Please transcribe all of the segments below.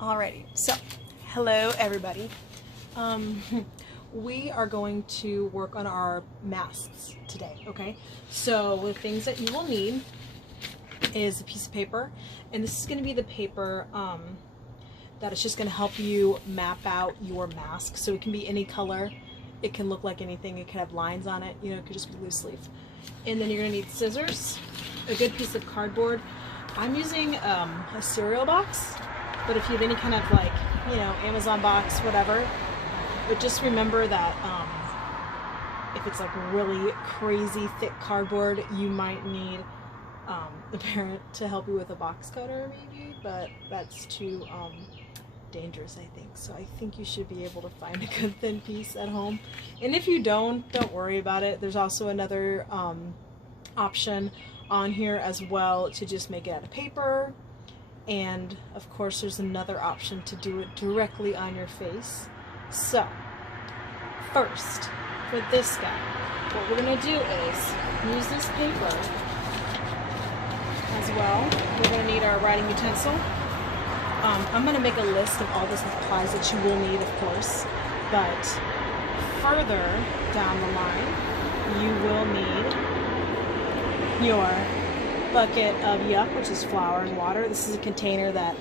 Alrighty, so hello everybody. Um, we are going to work on our masks today, okay? So the things that you will need is a piece of paper, and this is going to be the paper that is just going to help you map out your mask. So it can be any color, it can look like anything, it can have lines on it, you know, it could just be loose leaf. And then you're going to need scissors, a good piece of cardboard. I'm using a cereal box, but if you have any kind of like, you know, Amazon box, whatever, but just remember that if it's like really crazy thick cardboard, you might need the parent to help you with a box cutter maybe, but that's too dangerous, I think. So I think you should be able to find a good thin piece at home. And if you don't worry about it. There's also another option on here as well to just make it out of paper. And of course there's another option to do it directly on your face. So first, for this guy, what we're going to do is use this paper as well. We're going to need our writing utensil. I'm going to make a list of all the supplies that you will need, of course, but further down the line, you will need your bucket of yuck, which is flour and water. This is a container that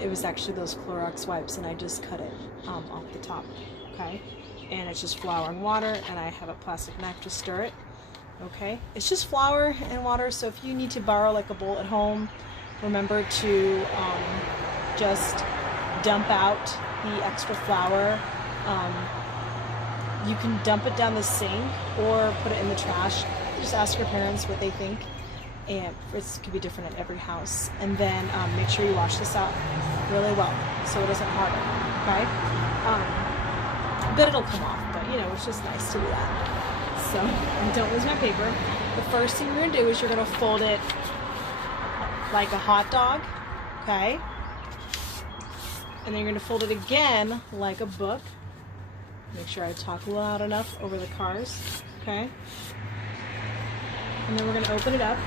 it was actually those Clorox wipes, and I just cut it off the top, okay? And it's just flour and water, and I have a plastic knife to stir it, okay? It's just flour and water, so if you need to borrow like a bowl at home, remember to just dump out the extra flour. You can dump it down the sink or put it in the trash. Just ask your parents what they think, and this could be different at every house. And then make sure you wash this out really well so it doesn't harden, okay? But it'll come off, but you know, it's just nice to do that. So, don't lose my paper. The first thing you're going to do is you're going to fold it like a hot dog, okay? And then you're going to fold it again like a book. Make sure I talk loud enough over the cars, okay? And then we're going to open it up.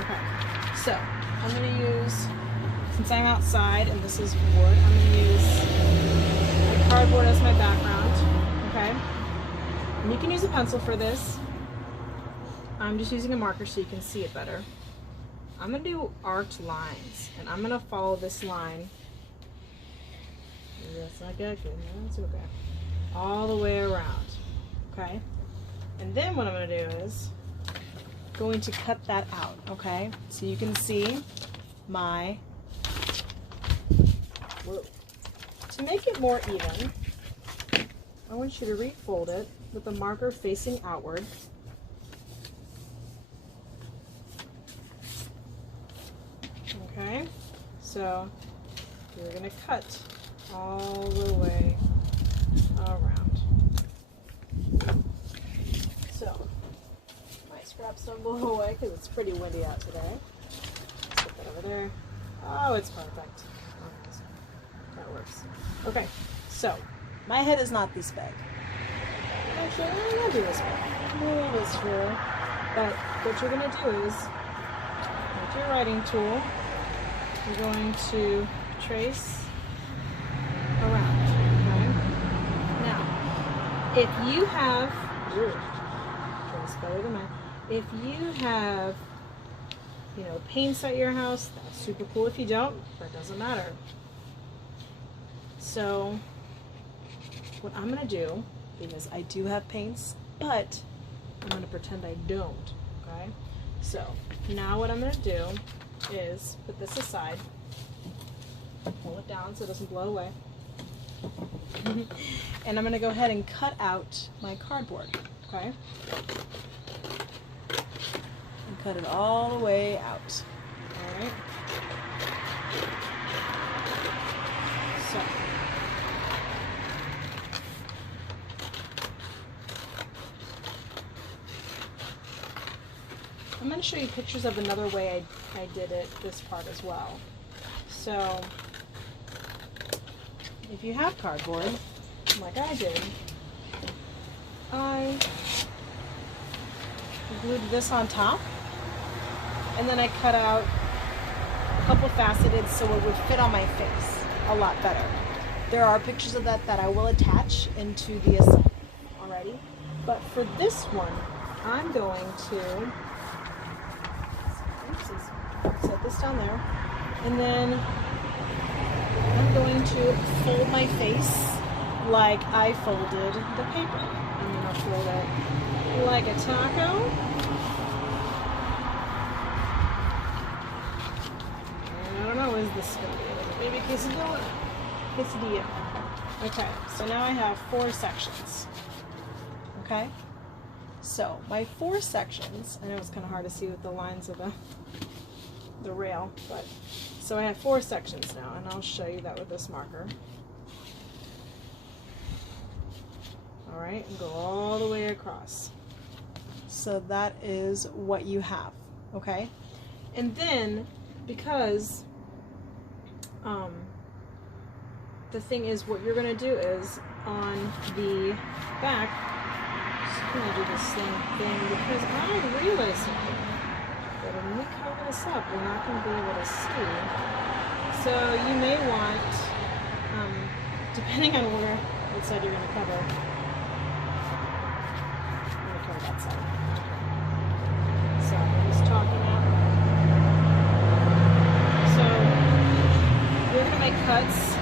Okay, so I'm going to use, since I'm outside and this is wood, I'm going to use my cardboard as my background, okay? And you can use a pencil for this. I'm just using a marker so you can see it better. I'm going to do arched lines, and I'm going to follow this line. That's not good. That's okay. All the way around, okay? And then what I'm going to do is going to cut that out, okay? So you can see my, whoa. To make it more even, I want you to refold it with the marker facing outward. Okay, so we're going to cut all the way around. So, might scrap some blow away because it's pretty windy out today. Let's put that over there. Oh, it's perfect. Okay, that works. Okay, so my head is not this big. Actually, it might be this big. No, that's true. But what you're going to do is, with your writing tool, you're going to trace around, okay? Now, if you have, trace better than mine. If you have, you know, paints at your house, that's super cool. If you don't, that doesn't matter. So, what I'm going to do, because I do have paints, but I'm going to pretend I don't, okay? So, now what I'm going to do is put this aside, pull it down so it doesn't blow away, and I'm going to go ahead and cut out my cardboard, okay? And cut it all the way out, alright? So, I'm going to show you pictures of another way I did it, this part as well. So, if you have cardboard, like I did, I glued this on top, and then I cut out couple faceted so it would fit on my face a lot better. There are pictures of that I will attach into the assembly already. But for this one, I'm going to set this down there, and then I'm going to fold my face like I folded the paper. I'm going to fold it like a taco. I don't know, is this going to be maybe quesadilla? Quesadilla. Okay, so now I have 4 sections. Okay? So, my 4 sections, I know it's kind of hard to see with the lines of the rail, but so I have 4 sections now, and I'll show you that with this marker. Alright, and go all the way across. So that is what you have, okay? And then, because the thing is, what you're going to do is, on the back, I'm going to do the same thing, because I realized something. But when we cover this up, we're not going to be able to see. So you may want, depending on what side you're going to cover, I'm going to cover that side. So I'm just talking out. So you're going to make cuts.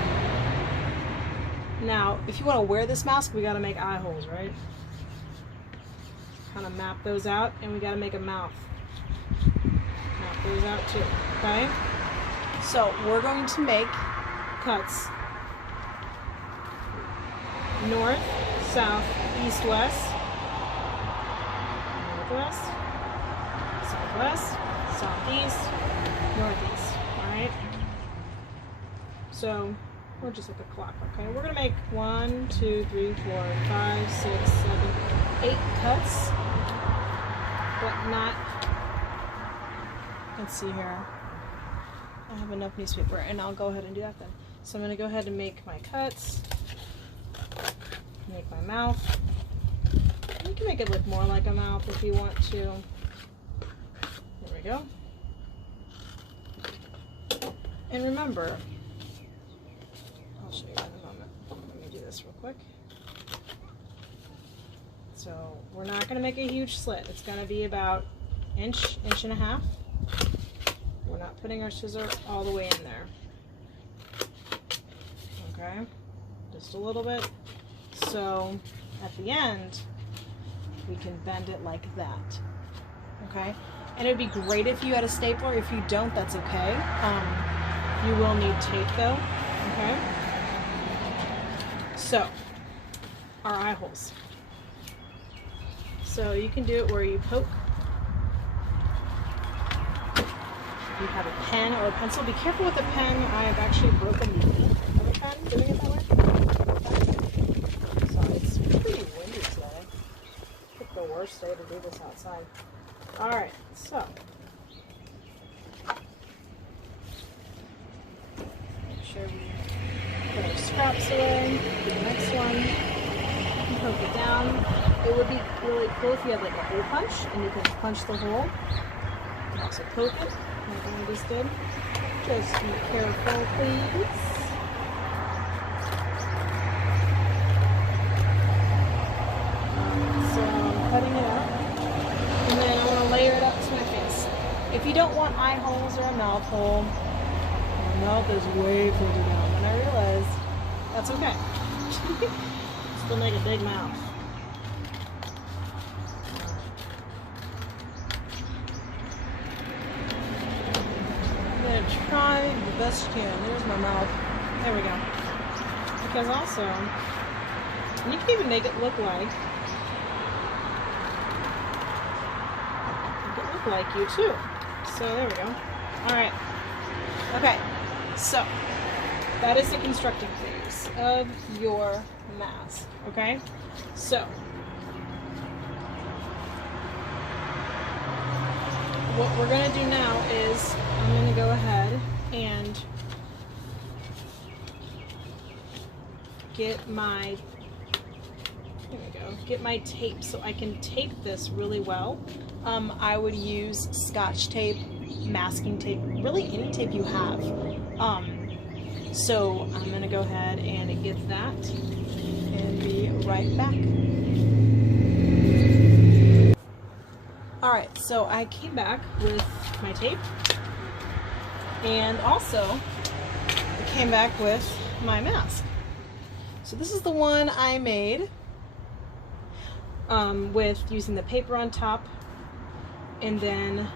Now, if you want to wear this mask, we got to make eye holes, right? Kind of map those out, and we got to make a mouth. Map those out too, okay? So we're going to make cuts north, south, east, west, northwest, southwest, southeast, northeast. All right. So we're just like a clock, okay? We're gonna make 1, 2, 3, 4, 5, 6, 7, 8 cuts, but not. Let's see here. I have enough newspaper, and I'll go ahead and do that then. So I'm gonna go ahead and make my cuts, make my mouth. You can make it look more like a mouth if you want to. There we go. And remember, I'll show you in a moment. Let me do this real quick. So we're not going to make a huge slit. It's going to be about inch, inch and a half. We're not putting our scissor all the way in there. Okay, just a little bit. So at the end, we can bend it like that. Okay, and it would be great if you had a stapler. If you don't, that's okay. You will need tape though. Okay. So, our eye holes. So you can do it where you poke. You have a pen or a pencil. Be careful with the pen. I've actually broken the ink of a pen doing it that way. So it's pretty windy today. I think the worst day to do this outside. Alright, so make sure we put our scraps away. Do the next one. And poke it down. It would be really cool if you had like a hole punch and you can punch the hole. You can also poke it, like I just did. Just be careful, please. So I'm cutting it out. And then I want to layer it up to my face. If you don't want eye holes or a mouth hole, my mouth is way further down than I realized. That's okay. Still make a big mouth. Try the best you can. There's my mouth. There we go. Because also, you can even make it look like you too. So there we go. Alright. Okay. So that is the constructing phase of your mask. Okay? So what we're going to do now is I'm going to go ahead and get my tape so I can tape this really well. I would use Scotch tape masking tape, really any tape you have. So I'm gonna go ahead and get that and be right back. Alright, so I came back with my tape, and also I came back with my mask. So this is the one I made with using the paper on top and then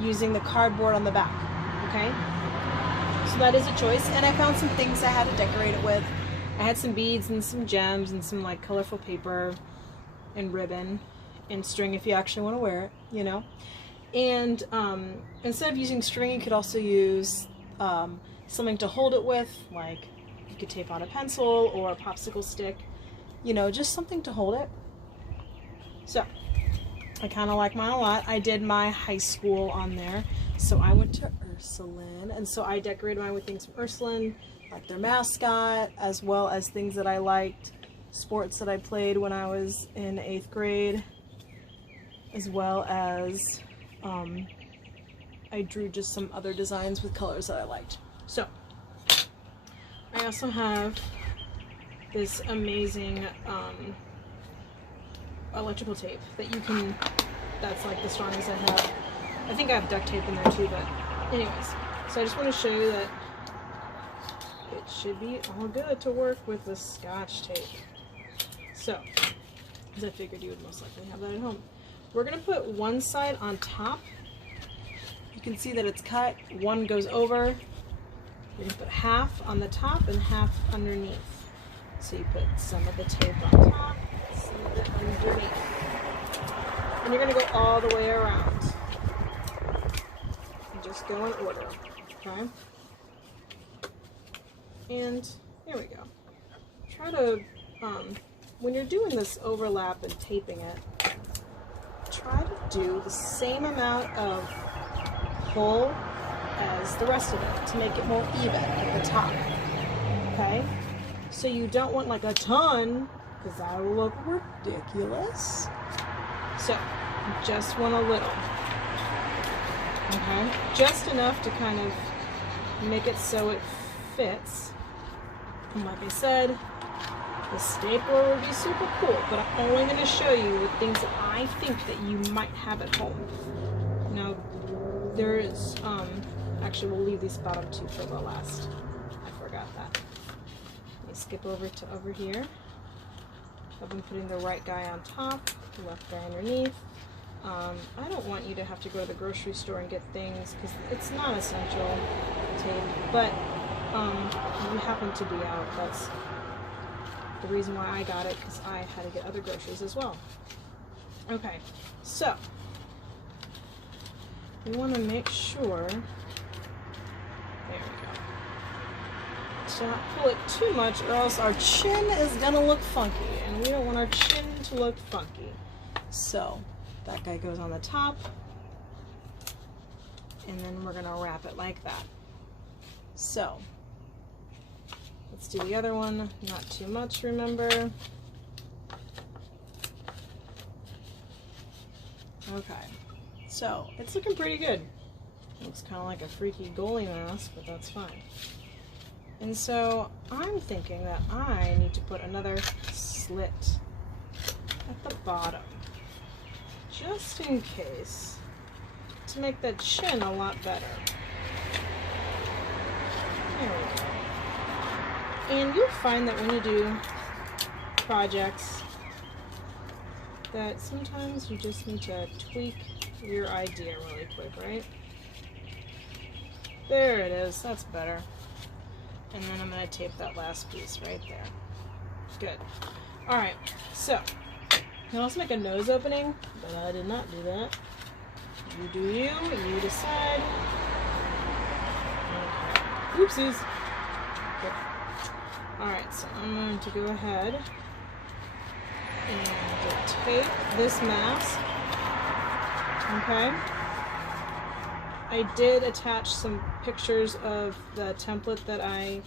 using the cardboard on the back, okay? So that is a choice, and I found some things I had to decorate it with. I had some beads and some gems and some like colorful paper and ribbon and string if you actually want to wear it, you know. And instead of using string, you could also use something to hold it with, like you could tape on a pencil or a popsicle stick, you know, just something to hold it. So I kind of like mine a lot. I did my high school on there, so I went to Ursuline, and so I decorated mine with things from Ursuline, like their mascot, as well as things that I liked, sports that I played when I was in 8th grade, as well as I drew just some other designs with colors that I liked. So I also have this amazing electrical tape that you can, that's like the strongest I have. I think I have duct tape in there too, but anyways, so I just want to show you that it should be all good to work with the Scotch tape. So, as I figured you would most likely have that at home. We're going to put one side on top. You can see that it's cut. One goes over. You're going to put half on the top and half underneath. So you put some of the tape on top, some of it underneath. And you're going to go all the way around. And just go in order, okay? And here we go. Try to, when you're doing this overlap and taping it, try to do the same amount of pull as the rest of it to make it more even at the top, okay? So you don't want like a ton, because that will look ridiculous. So you just want a little, okay? Just enough to kind of make it so it fits. And like I said, the stapler would be super cool, but I'm only going to show you the things that I think that you might have at home. Now, there is, actually we'll leave these bottom two for the last. I forgot that. Let me skip over to over here. I've been putting the right guy on top, the left guy underneath. I don't want you to have to go to the grocery store and get things, because it's not essential tape, but you happen to be out. That's the reason why I got it, because I had to get other groceries as well. Okay, so we want to make sure, there we go, to not pull it too much or else our chin is gonna look funky, and we don't want our chin to look funky. So that guy goes on the top, and then we're gonna wrap it like that. So let's do the other one, not too much, remember. Okay, so it's looking pretty good. Looks kind of like a freaky goalie mask, but that's fine. And so I'm thinking that I need to put another slit at the bottom, just in case, to make that chin a lot better. There we go. And you'll find that when you do projects, that sometimes you just need to tweak your idea really quick, right? There it is, that's better. And then I'm going to tape that last piece right there. Good. Alright, so, you can also make a nose opening, but I did not do that. You do you, you decide. Okay. Oopsies. Good. Alright, so I'm going to go ahead and tape this mask. Okay. I did attach some pictures of the template that I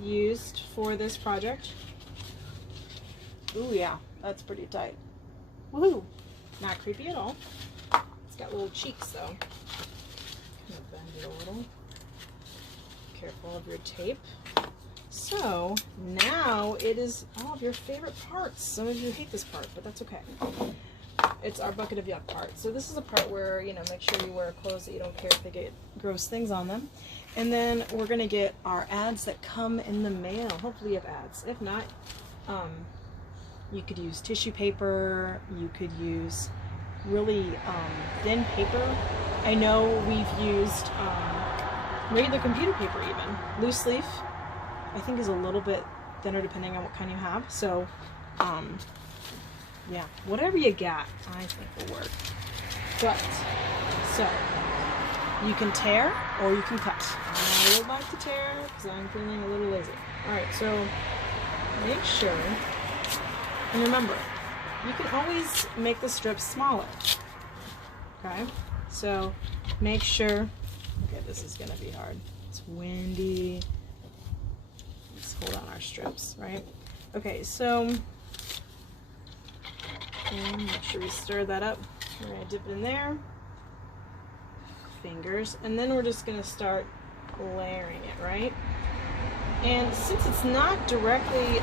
used for this project. Ooh, yeah, that's pretty tight. Woohoo! Not creepy at all. It's got little cheeks though. Kind of it a little. Careful of your tape. So now it is all of your favorite parts. Some of you hate this part, but that's okay. It's our bucket of yuck part. So this is a part where, you know, make sure you wear clothes that you don't care if they get gross things on them. And then we're gonna get our ads that come in the mail. Hopefully you have ads. If not, you could use tissue paper. You could use really thin paper. I know we've used regular computer paper even. Loose leaf, I think, is a little bit thinner depending on what kind you have. So, yeah, whatever you got, I think will work. But, so, you can tear or you can cut. I would like to tear because I'm feeling a little lazy. Alright, so make sure, and remember, you can always make the strips smaller. Okay, so make sure, okay, this is gonna be hard. It's windy. Let's hold on our strips, right? Okay, so make sure we stir that up. We're gonna dip it in there. Fingers, and then we're just gonna start layering it, right? And since it's not directly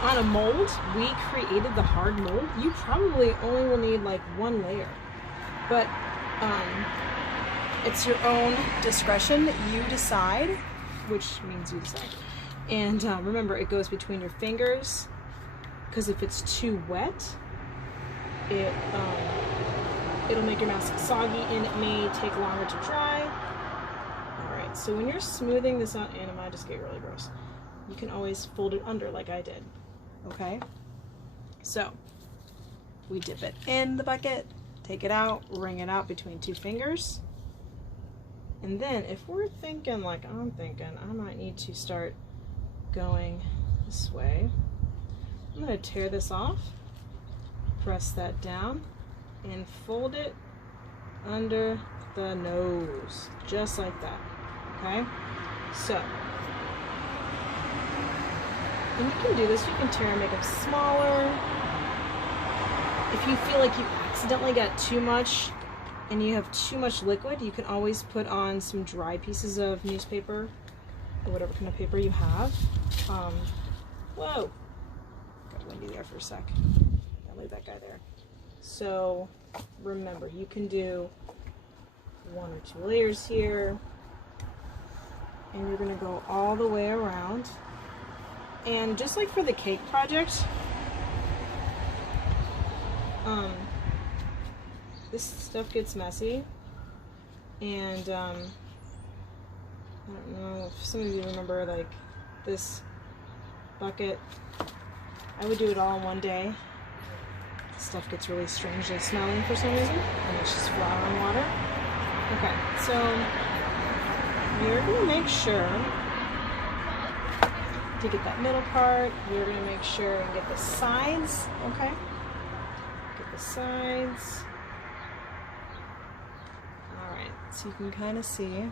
on a mold, we created the hard mold. You probably only will need like one layer, but it's your own discretion. You decide, which means you decide. And remember, it goes between your fingers, because if it's too wet, it'll make your mask soggy and it may take longer to dry. Alright, so when you're smoothing this out, and it might just get really gross, you can always fold it under like I did. Okay? So, we dip it in the bucket, take it out, wring it out between two fingers. And then if we're thinking like I'm thinking, I might need to start going this way. I'm going to tear this off, press that down, and fold it under the nose, just like that. Okay? So, and you can do this, you can tear and make them smaller. If you feel like you accidentally got too much and you have too much liquid, you can always put on some dry pieces of newspaper or whatever kind of paper you have. Whoa, got windy there for a sec. I'll leave that guy there. So remember, you can do 1 or 2 layers here, and you're gonna go all the way around. And just like for the cake project, this stuff gets messy, and I don't know if some of you remember, like this bucket, I would do it all in one day. Stuff gets really strangely smelling for some reason, and it's just flour and water. Okay, so you're gonna make sure to get that middle part. You're gonna make sure and get the sides, okay? Get the sides. Alright, so you can kind of see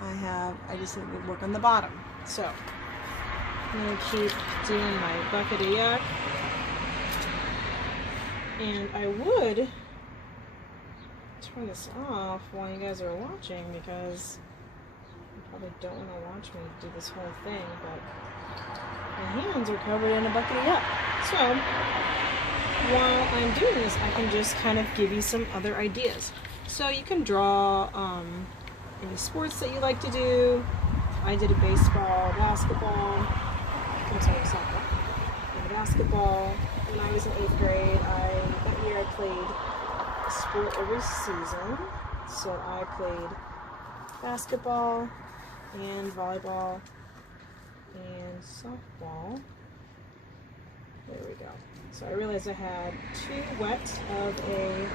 I just need to work on the bottom. So I'm gonna keep doing my bucket of yuck. And I would turn this off while you guys are watching, because you probably don't want to watch me do this whole thing, but my hands are covered in a bucket of yuck. So while I'm doing this, I can just kind of give you some other ideas. So you can draw any sports that you like to do. I did a baseball, basketball, I'm sorry, softball, and basketball. When I was in 8th grade, that year I played a sport every season. So I played basketball and volleyball and softball. There we go. So I realized I had too wet of a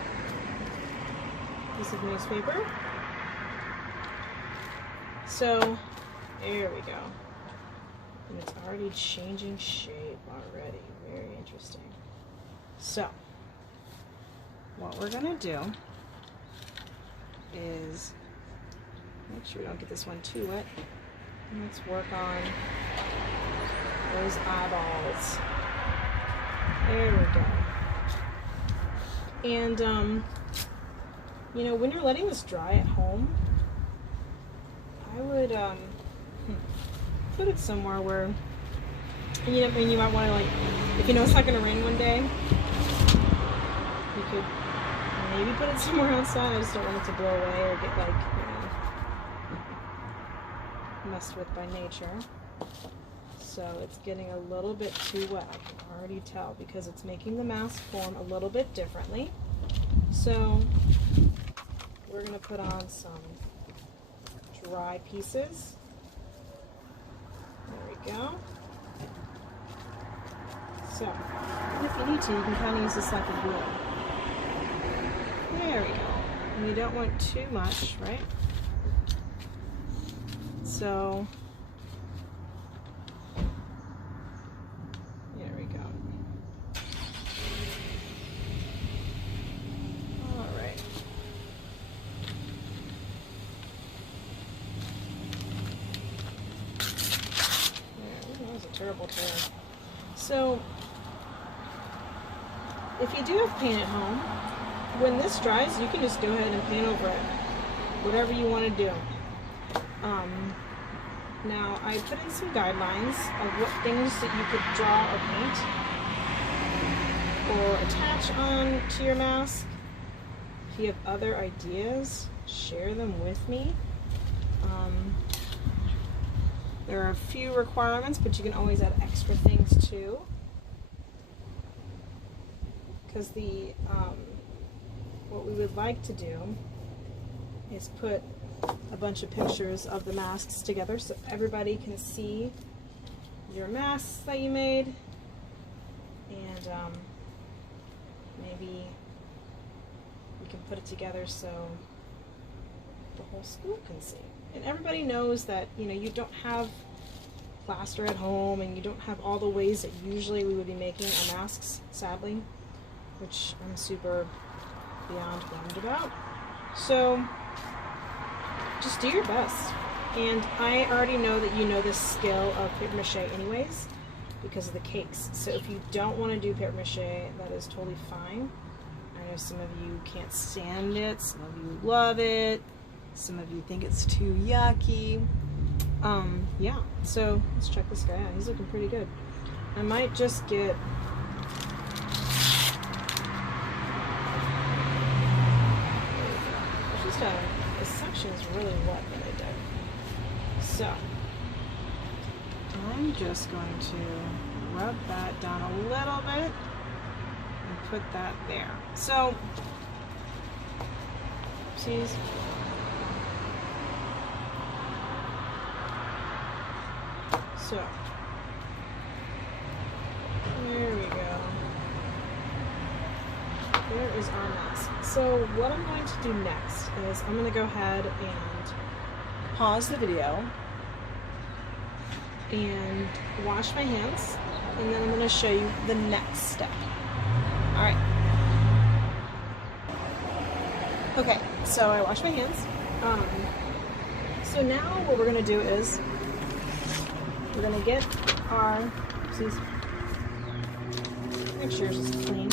piece of newspaper. So there we go. And it's already changing shape already. Very interesting. So, what we're gonna do is make sure we don't get this one too wet. And let's work on those eyeballs. There we go. And You know, when you're letting this dry at home, I would put it somewhere where, you know, I mean, you might want to, like, if you know it's not going to rain one day, you could maybe put it somewhere outside. I just don't want it to blow away or get, like, you know, messed with by nature. So it's getting a little bit too wet. I can already tell because it's making the mask form a little bit differently. So we're going to put on some dry pieces. There we go. So, if you need to, you can kind of use this like a glue. There we go. And you don't want too much, right? So, there we go. All right. That was a terrible tear. So, if you do have paint at home, when this dries, you can just go ahead and paint over it, whatever you want to do. Now, I put in some guidelines of what things that you could draw or paint or attach on to your mask. If you have other ideas, share them with me. There are a few requirements, but you can always add extra things too. Because what we would like to do is put a bunch of pictures of the masks together so everybody can see your masks that you made, and maybe we can put it together so the whole school can see. And everybody knows that, you know, you don't have plaster at home and you don't have all the ways that usually we would be making our masks, sadly, which I'm super beyond bummed about. So just do your best. And I already know that you know the skill of paper mache anyways because of the cakes. So if you don't want to do paper mache, that is totally fine. I know some of you can't stand it, some of you love it, some of you think it's too yucky. Yeah, so let's check this guy out. He's looking pretty good. I might just get this section is really wet that I did. So I'm just going to rub that down a little bit and put that there. So, see, so there we go. There is our mask. So what I'm going to do next is I'm going to go ahead and pause the video and wash my hands, and then I'm going to show you the next step. All right. Okay, so I washed my hands. So now what we're going to do is we're going to get our, make sure yours is clean,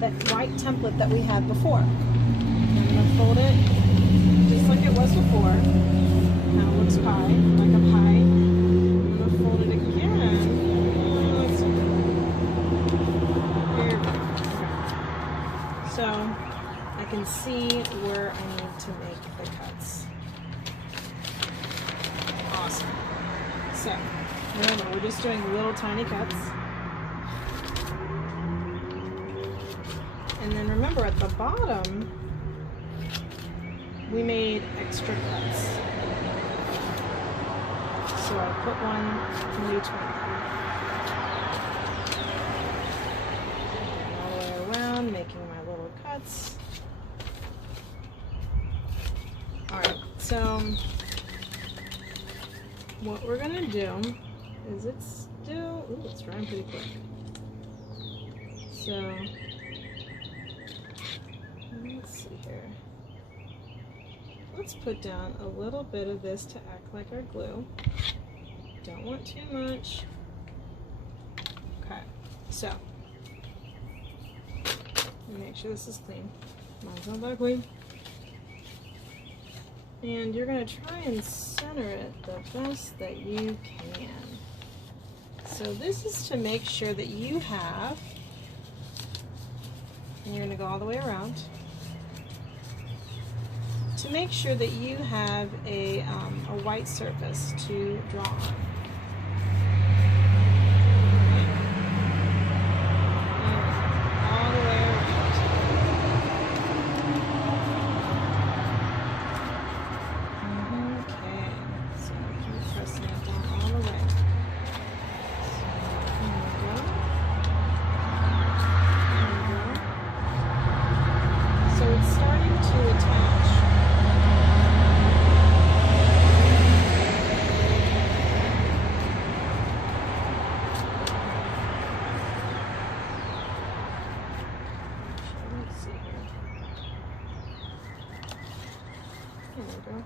that white template that we had before. I'm going to fold it just like it was before. Now it looks pie, like a pie. I'm going to fold it again. Let's see. There we go. Okay. So I can see where I need to make the cuts. Awesome. So remember, we're just doing little tiny cuts. And then remember at the bottom, we made extra cuts. So I put one in between them. All the way around, making my little cuts. Alright, so what we're gonna do is it's drying pretty quick. So let's see here. Let's put down a little bit of this to act like our glue. Don't want too much. Okay, so make sure this is clean. Mine's not that clean. And you're going to try and center it the best that you can. So this is to make sure that you have, and you're going to go all the way around, to make sure that you have a white surface to draw on. There we go.